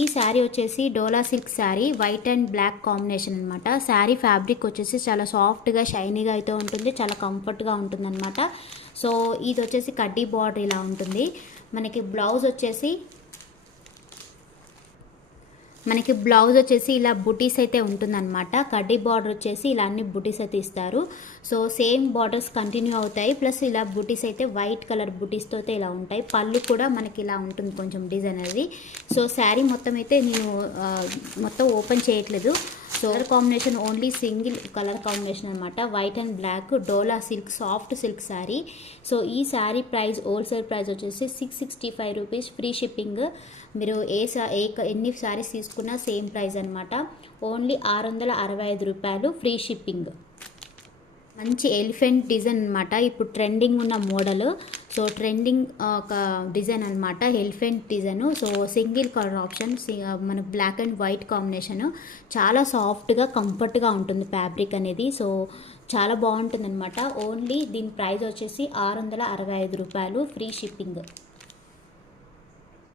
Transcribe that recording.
ఈ శారీ వచ్చేసి డోలా silk sari, white and black combination అనమాట. శారీ ఫ్యాబ్రిక్ వచ్చేసి చాలా సాఫ్ట్గా షైనీగా అయితే ఉంటుంది, చాలా కంఫర్ట్గా ఉంటుంది అనమాట. సో ఇది వచ్చేసి కడ్డీ బార్డర్ ఇలా ఉంటుంది. మనకి బ్లౌజ్ వచ్చేసి ఇలా బుటీస్ అయితే ఉంటుందన్నమాట. కడ్డీ బార్డర్ వచ్చేసి ఇలా అన్ని బుటీస్ అయితే ఇస్తారు. సో సేమ్ బార్డర్స్ కంటిన్యూ అవుతాయి, ప్లస్ ఇలా బుటీస్ అయితే వైట్ కలర్ బుటీస్తో అయితే ఇలా ఉంటాయి. పళ్ళు కూడా మనకి ఇలా ఉంటుంది కొంచెం డిజైన్ అనేది. సో శారీ మొత్తం అయితే నేను మొత్తం ఓపెన్ చేయట్లేదు. So colour combination only single colour combination అనమాట, వైట్ అండ్ బ్లాక్, డోలా silk, soft silk sari. So ఈ శారీ ప్రైస్ హోల్సేల్ ప్రైస్ వచ్చేసి 665 రూపీస్, ఫ్రీ షిప్పింగ్. మీరు ఎన్ని శారీస్ తీసుకున్నా సేమ్ ప్రైస్ అనమాట. ఓన్లీ 665 రూపాయలు, ఫ్రీ షిప్పింగ్. మంచి ఎలిఫెంట్ డిజైన్ అనమాట, ఇప్పుడు ట్రెండింగ్ ఉన్న మోడల్. సో ట్రెండింగ్ ఒక డిజైన్ అనమాట, elephant design. So single colour option, మన బ్లాక్ అండ్ వైట్ కాంబినేషన్. చాలా సాఫ్ట్గా కంఫర్ట్గా ఉంటుంది ఫ్యాబ్రిక్ అనేది. సో చాలా బాగుంటుంది అనమాట. ఓన్లీ దీని ప్రైస్ వచ్చేసి 665 రూపాయలు, ఫ్రీ షిప్పింగ్.